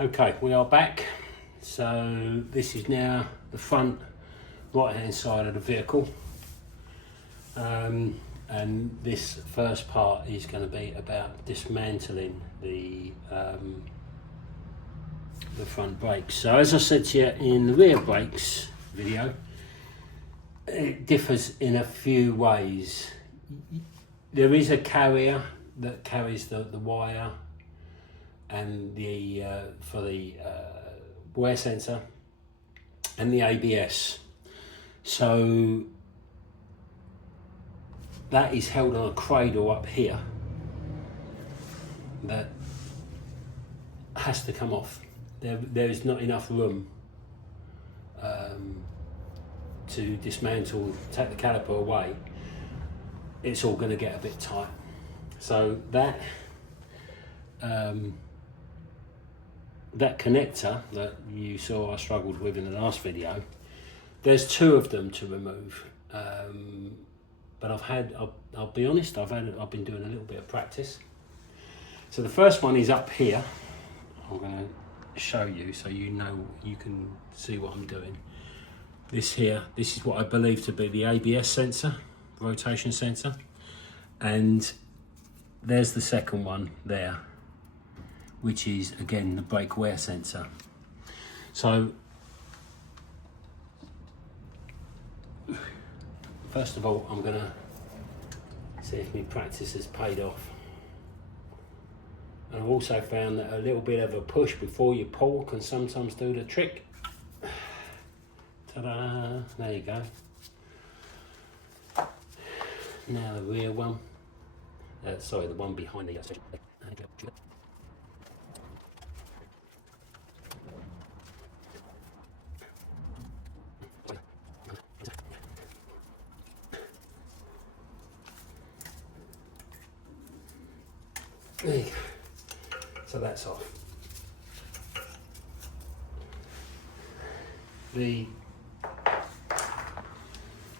Okay, we are back. So this is now the front right hand side of the vehicle, and this first part is going to be about dismantling the front brakes. So as I said to you in the rear brakes video, it differs in a few ways. There is a carrier that carries the wire and the for the wear sensor and the ABS. So that is held on a cradle up here that has to come off. There is not enough room to dismantle, take the caliper away. It's all going to get a bit tight. So that that connector that you saw I struggled with in the last video, there's two of them to remove, but I'll be honest, I've been doing a little bit of practice. So the first one is up here. I'm going to show you so you can see what I'm doing. This is what I believe to be the ABS sensor, rotation sensor, and there's the second one there, which is again the brake wear sensor. So first of all, I'm gonna see if my practice has paid off. And I've also found that a little bit of a push before you pull can sometimes do the trick. Ta-da, there you go. Now the rear one, sorry, the one behind the there you go. So that's off. There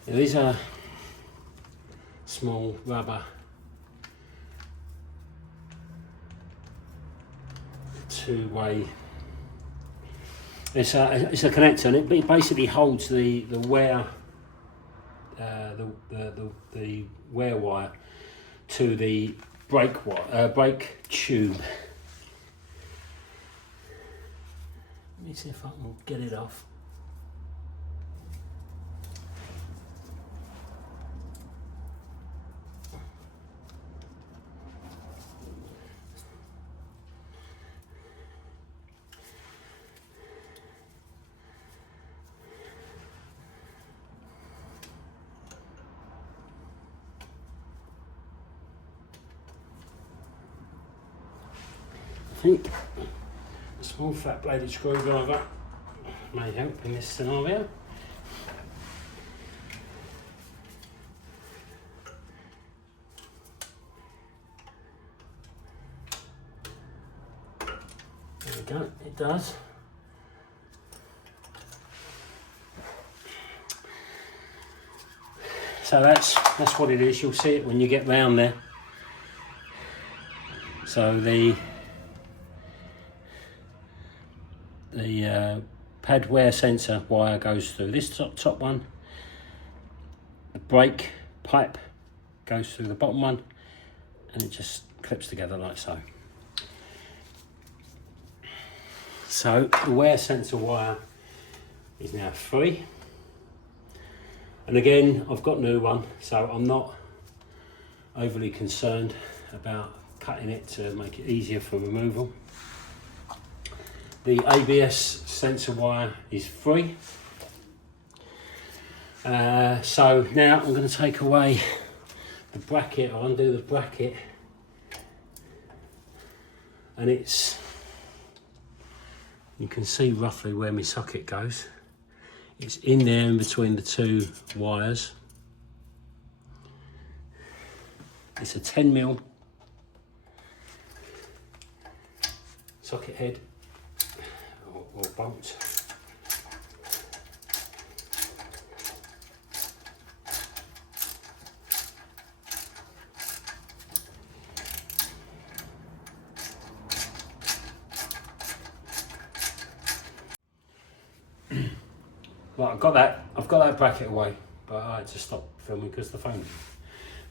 is a small rubber two-way. It's a connector, and it basically holds the wear the wear wire to the brake tube. Let me see if I can get it off. I think a small flat bladed screwdriver may help in this scenario. There we go, it does. So that's what it is. You'll see it when you get round there. So the pad wear sensor wire goes through this top one. The brake pipe goes through the bottom one, and it just clips together like so. So the wear sensor wire is now free. And again, I've got a new one, so I'm not overly concerned about cutting it to make it easier for removal. The ABS sensor wire is free. So now I'm going to take away the bracket, I'll undo the bracket, and you can see roughly where my socket goes. It's in there in between the two wires. It's a 10mm socket head or bolt. Right, I've got that bracket away, but I had to stop filming because the phone.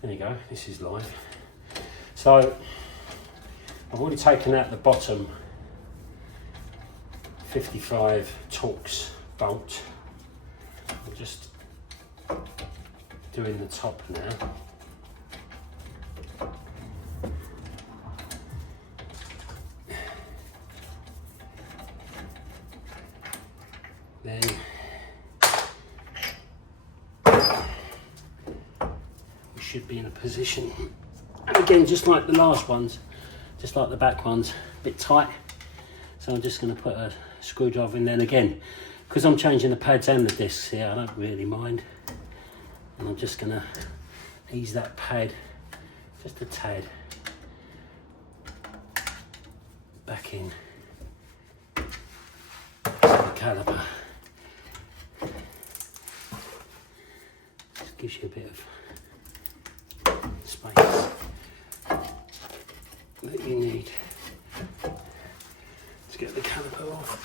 There you go. This is live. So I've already taken out the bottom 55 Torx bolt. I'm just doing the top now. Then we should be in a position, and again, just like the last ones, just like the back ones, a bit tight. So I'm just going to put a screwdriver in. Then again, because I'm changing the pads and the discs here, I don't really mind. And I'm just going to ease that pad just a tad back in to the caliper. Just gives you a bit of space that you need to get the caliper off.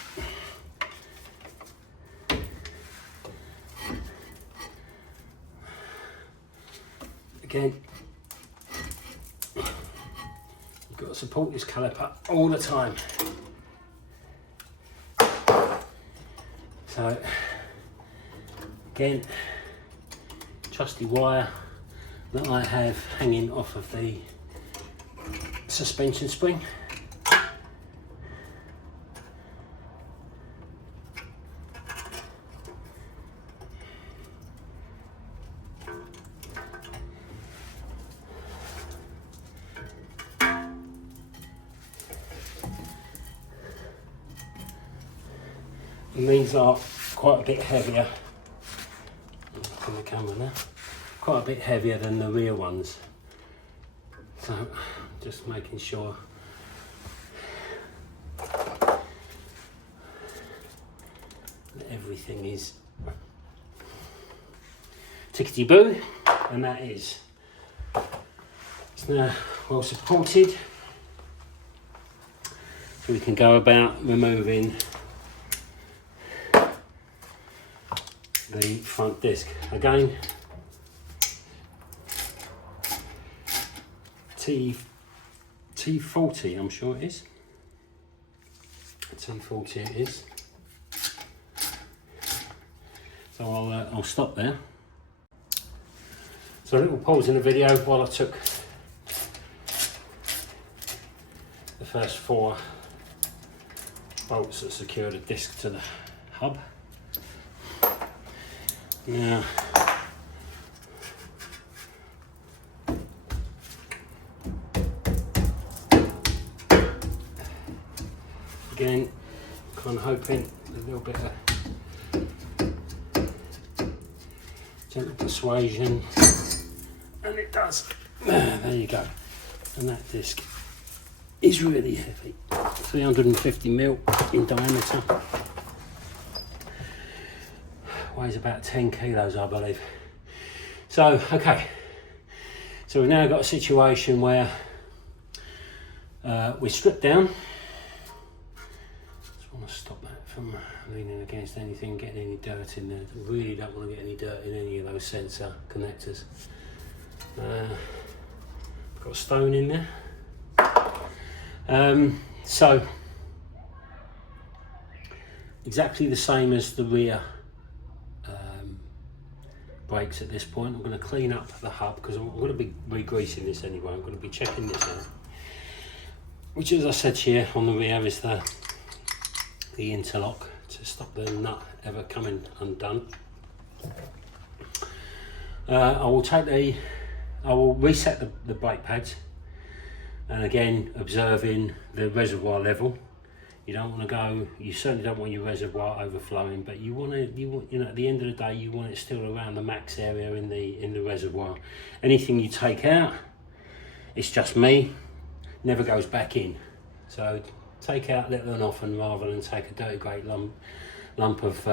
Again, you've got to support this caliper all the time. So, again, trusty wire that I have hanging off of the suspension spring. And these are quite a bit heavier. Look in the camera now. Quite a bit heavier than the rear ones. So just making sure that everything is tickety-boo, and that is. It's now well supported. So we can go about removing the front disc. Again, T40, I'm sure it is. T40 it is. So I'll stop there. So a little pause in the video while I took the first 4 bolts that secure the disc to the hub. Now, again, kind of hoping a little bit of gentle persuasion, and it does. There you go. And that disc is really heavy, 350mm in diameter. Weighs about 10 kilos, I believe. So, okay. So we've now got a situation where we're stripped down. Just want to stop that from leaning against anything, getting any dirt in there. Really don't want to get any dirt in any of those sensor connectors. Got a stone in there. So, exactly the same as the rear brakes at this point. I'm going to clean up the hub because I'm going to be re-greasing this anyway. I'm going to be checking this out, which, as I said here on the rear, is the interlock to stop the nut ever coming undone. I will reset the brake pads, and again observing the reservoir level. You don't want to go. You certainly don't want your reservoir overflowing, but you know, at the end of the day, you want it still around the max area in the reservoir. Anything you take out, it's just me, never goes back in. So take out little and often rather than take a dirty great lump of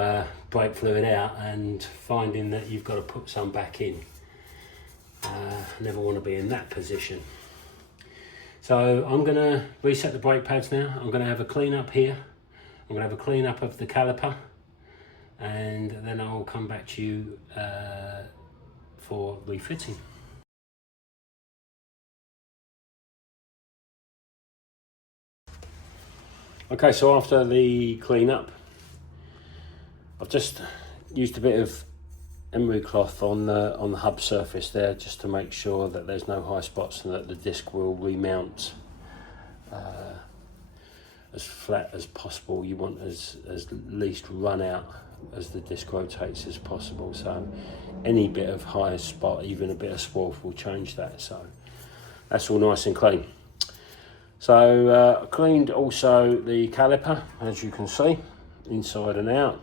brake fluid out and finding that you've got to put some back in. Never want to be in that position. So I'm going to reset the brake pads now. I'm going to have a clean up here. I'm going to have a clean up of the caliper. and then I'll come back to you for refitting. Okay, so after the clean up, I've just used a bit of emery cloth on the hub surface there, just to make sure that there's no high spots and that the disc will remount as flat as possible. You want as least run out as the disc rotates as possible, so any bit of high spot, even a bit of swarf, will change that. So that's all nice and clean. So I cleaned also the caliper, as you can see, inside and out.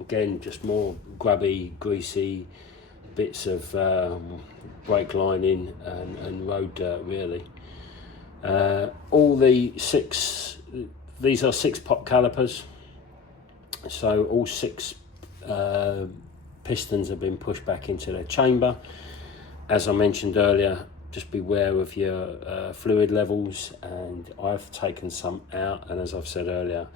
Again, just more grubby, greasy bits of brake lining and road dirt, really. All the these are 6-pot calipers, so all 6 pistons have been pushed back into their chamber. As I mentioned earlier, just beware of your fluid levels, and I've taken some out, and as I've said earlier,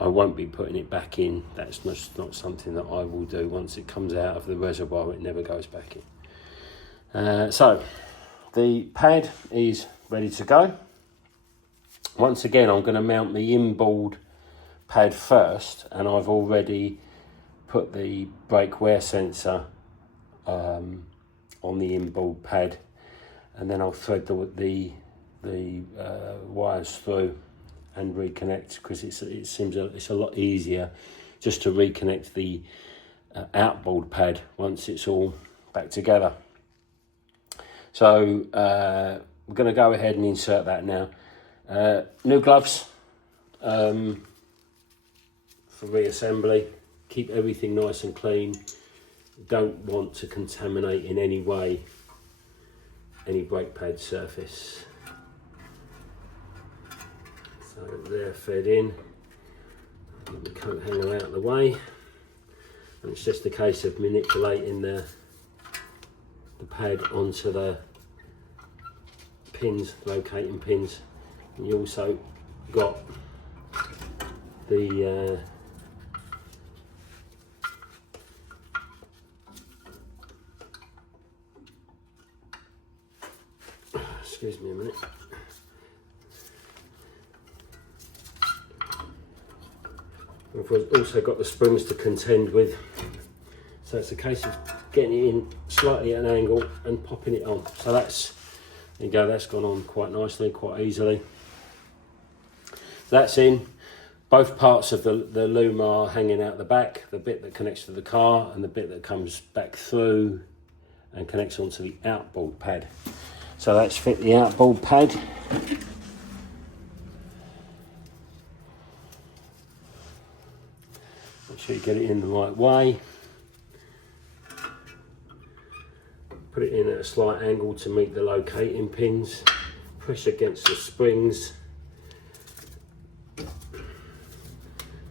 I won't be putting it back in. That's not something that I will do. Once it comes out of the reservoir, it never goes back in. So the pad is ready to go. Once again, I'm going to mount the inboard pad first, and I've already put the brake wear sensor on the inboard pad, and then I'll thread the wires through and reconnect, because it seems it's a lot easier just to reconnect the outboard pad once it's all back together. So we're going to go ahead and insert that now. New gloves for reassembly. Keep everything nice and clean. Don't want to contaminate in any way any brake pad surface. So they're fed in, the coat hanger out of the way, and it's just a case of manipulating the pad onto the pins, locating pins. And you also got the excuse me a minute. We've also got the springs to contend with, so it's a case of getting it in slightly at an angle and popping it on. So there you go, that's gone on quite nicely, quite easily. That's in. Both parts of the loom are hanging out the back, the bit that connects to the car and the bit that comes back through and connects onto the outboard pad. So let's fit the outboard pad. Make sure you get it in the right way. Put it in at a slight angle to meet the locating pins. Push against the springs.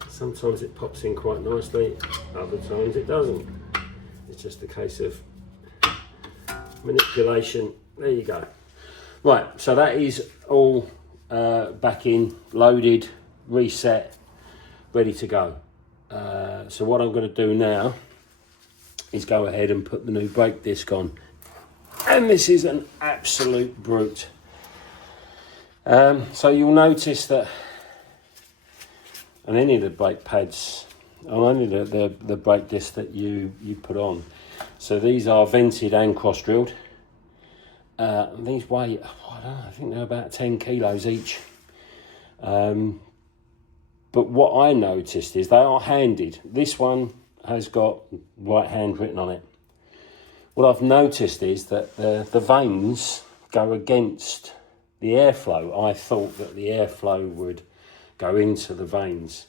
Sometimes it pops in quite nicely, other times it doesn't. It's just a case of manipulation. There you go. Right, so that is all back in, loaded, reset, ready to go. So what I'm going to do now is go ahead and put the new brake disc on. And this is an absolute brute. So you'll notice that on any of the brake pads, on any of the brake discs that you put on, so these are vented and cross drilled. These weigh, I don't know, I think they're about 10 kilos each. But what I noticed is they are handed. This one has got right hand written on it. What I've noticed is that the vanes go against the airflow. I thought that the airflow would go into the vanes,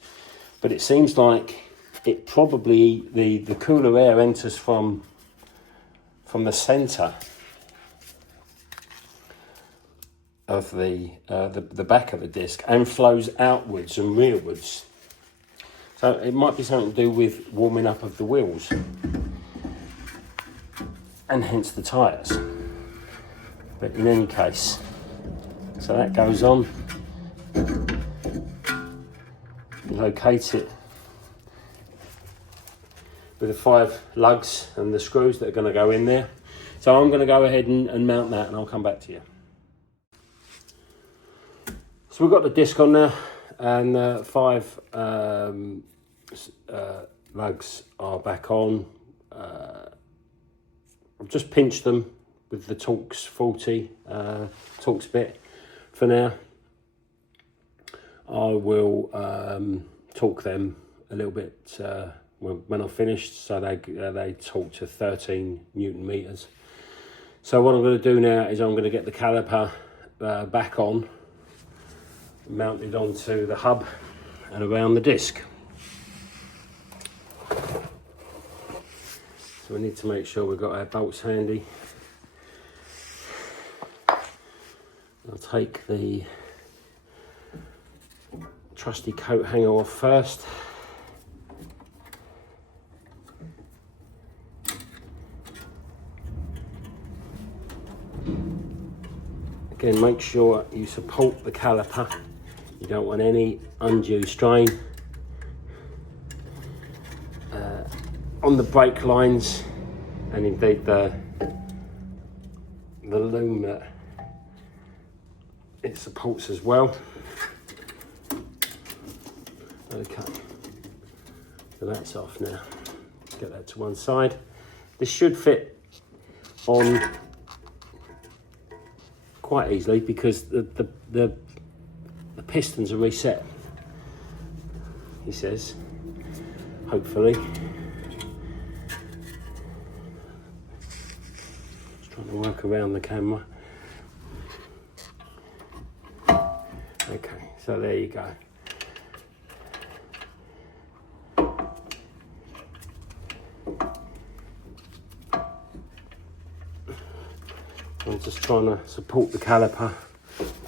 but it seems like it probably, the cooler air enters from the centre of the back of the disc and flows outwards and rearwards. So it might be something to do with warming up of the wheels and hence the tyres. But in any case, so that goes on. Locate it with the 5 lugs and the screws that are going to go in there. So I'm going to go ahead and mount that, and I'll come back to you. So we've got the disc on now, and 5 lugs are back on. I've just pinched them with the Torx 40 Torx bit for now. I will torque them a little bit when I've finished, so they torque to 13 Newton meters. So what I'm going to do now is I'm going to get the caliper back on, mounted onto the hub and around the disc. So we need to make sure we've got our bolts handy. I'll take the trusty coat hanger off first. Again, make sure you support the caliper. You don't want any undue strain on the brake lines, and indeed the loom that it supports as well. Okay, so that's off now. Get that to one side. This should fit on quite easily because the pistons are reset, he says, hopefully. Just trying to work around the camera. Okay, so there you go. I'm just trying to support the caliper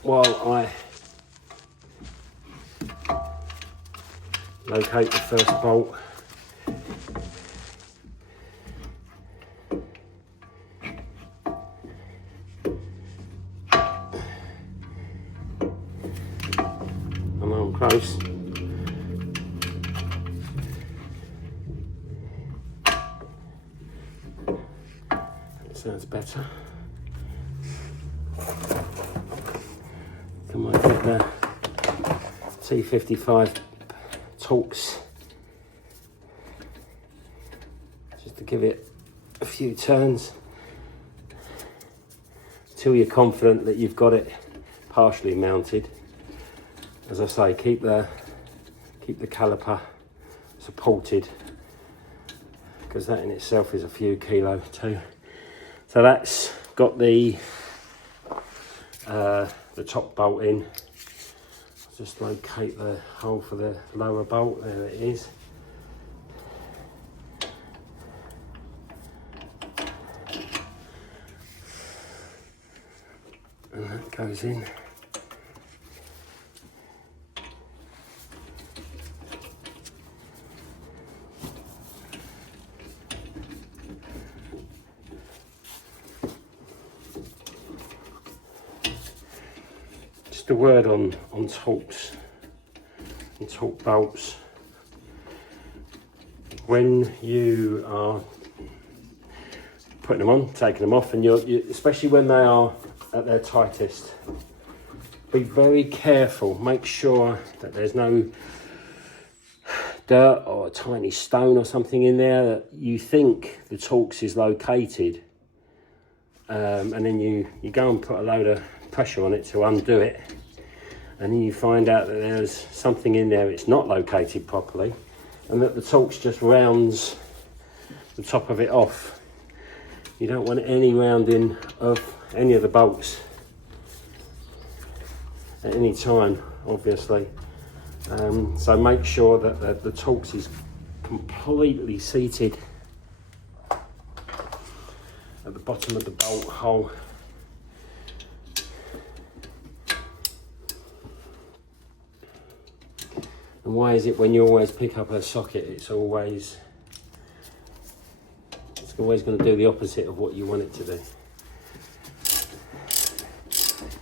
while I locate the first bolt. I know I'm close. That sounds better. Come on, get the T55 Torx just to give it a few turns till you're confident that you've got it partially mounted. As I say, keep the caliper supported, because that in itself is a few kilo too. So that's got the top bolt in. I'll just locate the hole for the lower bolt. There it is. And that goes in. Just a word on Torx and Torx bolts. When you are putting them on, taking them off, and you especially when they are at their tightest, be very careful. Make sure that there's no dirt or a tiny stone or something in there that you think the Torx is located, and then you go and put a load of pressure on it to undo it, and then you find out that there's something in there, it's not located properly, and that the Torx just rounds the top of it off. You don't want any rounding of any of the bolts at any time, obviously. So make sure that the Torx is completely seated at the bottom of the bolt hole. And why is it when you always pick up a socket, it's always going to do the opposite of what you want it to do?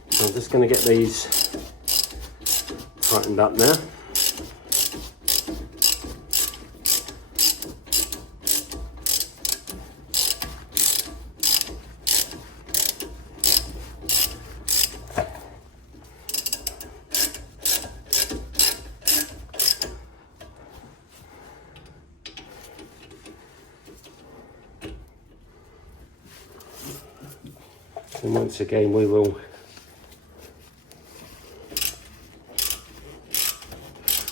So I'm just going to get these tightened up now. And once again we will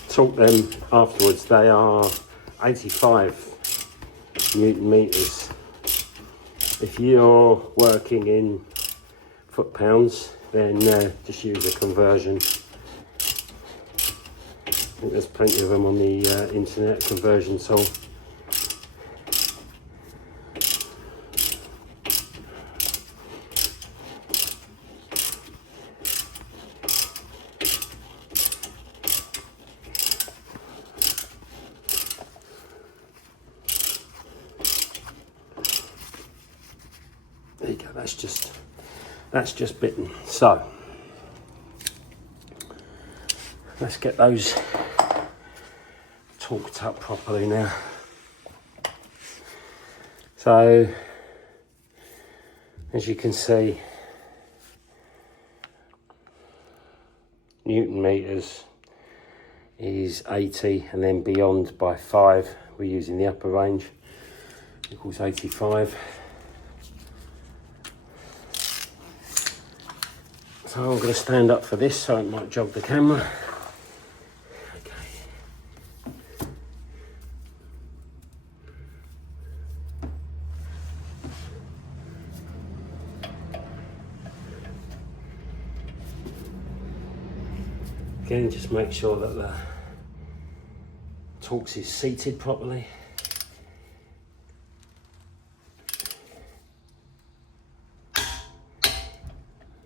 torque them afterwards. They are 85 Newton meters. If you're working in foot pounds, then just use a conversion. I think there's plenty of them on the internet, conversion tool. There you go, that's just bitten. So let's get those torqued up properly now. So as you can see, Newton meters is 80, and then beyond by 5, we're using the upper range, equals 85. So I'm going to stand up for this so it might jog the camera. Okay. Again, just make sure that the Torx is seated properly.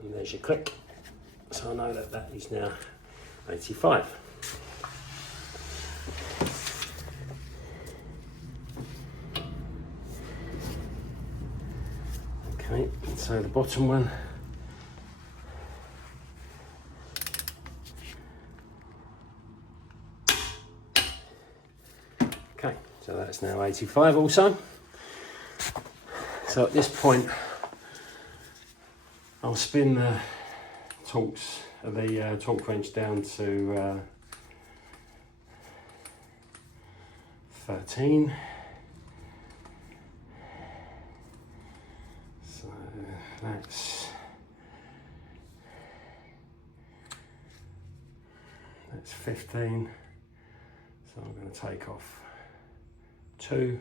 And there's your click. So I know that that is now 85. Okay, so the bottom one. Okay, so that's now 85 also. So at this point, I'll spin the torque wrench down to 13. So that's 15. So I'm going to take off 2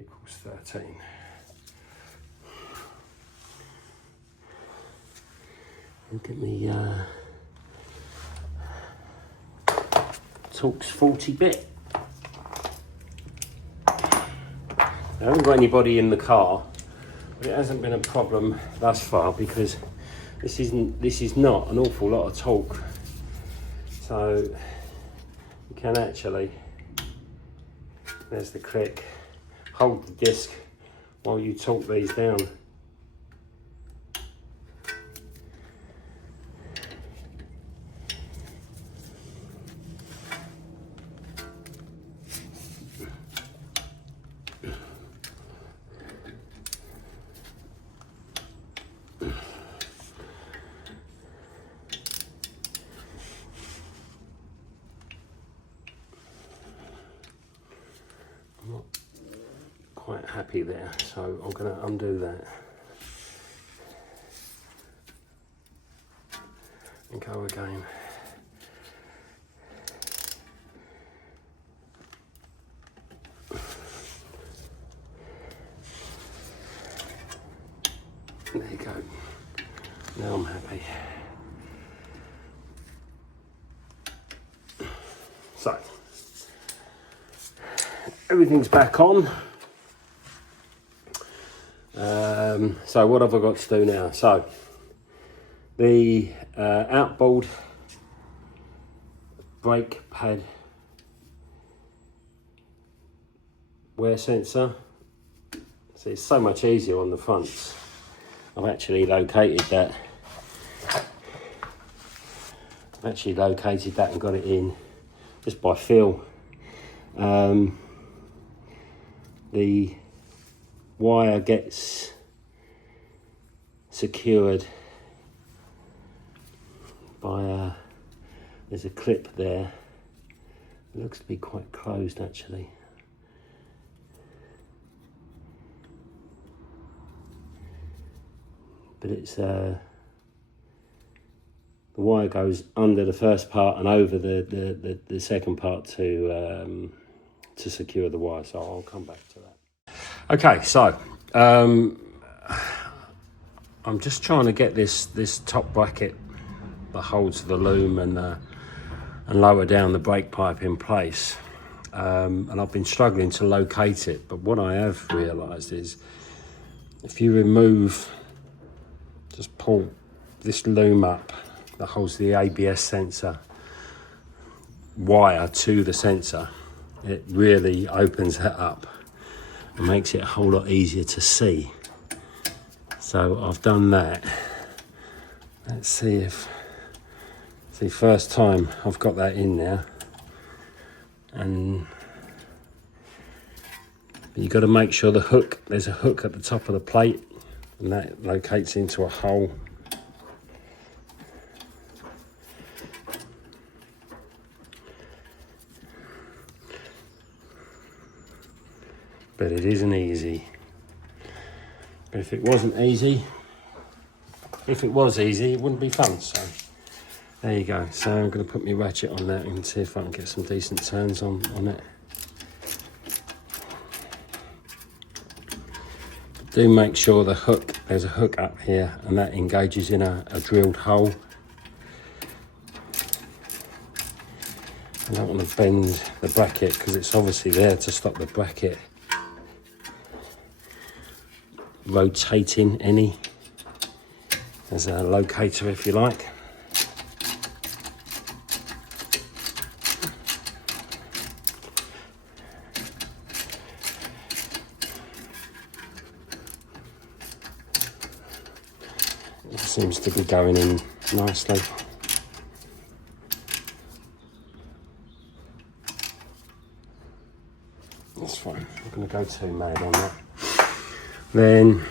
equals 13. Look at me Torx 40 bit. I haven't got anybody in the car, but it hasn't been a problem thus far because this is not an awful lot of torque. So you can actually, there's the click, hold the disc while you torque these down. I'm not quite happy there, so I'm going to undo that and go again. There you go. Now I'm happy. So everything's back on. So what have I got to do now? So the outboard brake pad wear sensor. So it's so much easier on the fronts. I've actually located that. And got it in just by feel. The wire gets secured by there's a clip there. It looks to be quite closed actually. but it's the wire goes under the first part and over the second part to secure the wire. So I'll come back to that. Okay, so I'm just trying to get this top bracket that holds the loom and lower down the brake pipe in place. And I've been struggling to locate it, but what I have realised is if you just pull this loom up that holds the ABS sensor wire to the sensor, it really opens that up and makes it a whole lot easier to see. So I've done that. Let's see first time I've got that in there. And you've got to make sure there's a hook at the top of the plate, and that locates into a hole. But it isn't easy. But if it was easy, it wouldn't be fun. So there you go. So I'm going to put my ratchet on that and see if I can get some decent turns on it. Do make sure there's a hook up here, and that engages in a drilled hole. I don't want to bend the bracket because it's obviously there to stop the bracket rotating any. There's a locator if you like. It seems to be going in nicely. That's fine. I'm going to go too mad on that. Then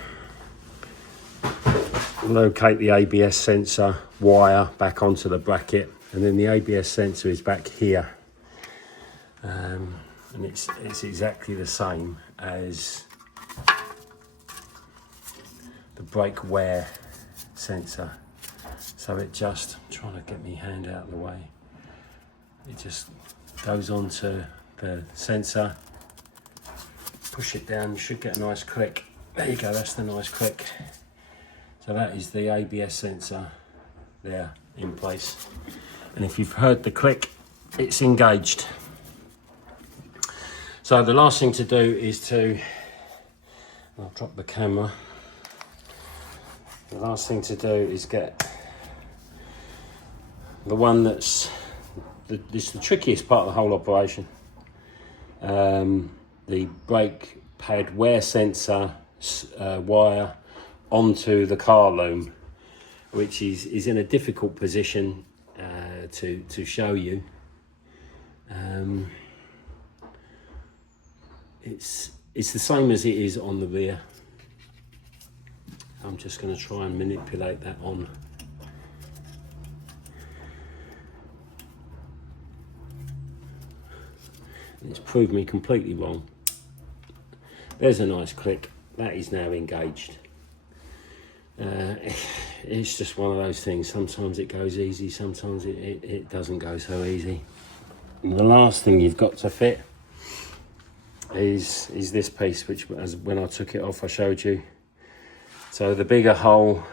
locate the ABS sensor wire back onto the bracket, and then the ABS sensor is back here, and it's exactly the same as the brake wear sensor. So it just, I'm trying to get my hand out of the way, it just goes onto the sensor, push it down, you should get a nice click. There you go, that's the nice click. So that is the ABS sensor there in place. And if you've heard the click, it's engaged. So the last thing to do is I'll drop the camera. The last thing to do is get the one this is the trickiest part of the whole operation. The brake pad wear sensor wire onto the car loom, which is in a difficult position to show you. It's the same as it is on the rear. I'm just going to try and manipulate that on. It's proved me completely wrong. There's a nice click. That is now engaged. It's just one of those things. Sometimes it goes easy, sometimes it doesn't go so easy. And the last thing you've got to fit is this piece, which when I took it off I showed you. So the bigger hole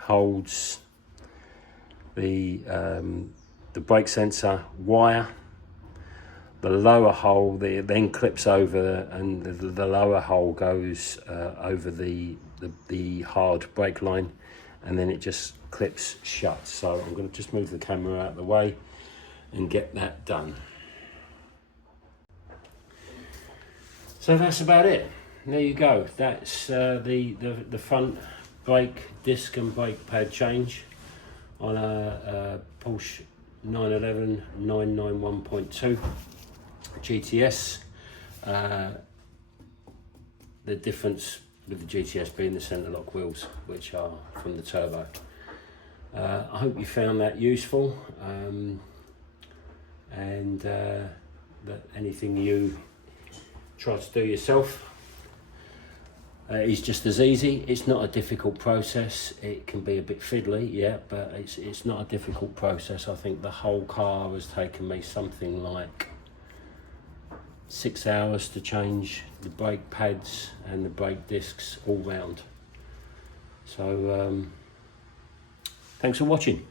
holds the brake sensor wire. The lower hole then clips over, and the lower hole goes over the hard brake line, and then it just clips shut. So I'm going to just move the camera out of the way and get that done. So that's about it. There you go. That's the front brake disc and brake pad change on a Porsche 911 991.2 GTS. The difference with the GTS being the centre lock wheels, which are from the turbo. I hope you found that useful, and that anything you try to do yourself, is just as easy. It's not a difficult process. It can be a bit fiddly, yeah, but it's not a difficult process. I think the whole car has taken me something like 6 hours to change the brake pads and the brake discs all round. So thanks for watching.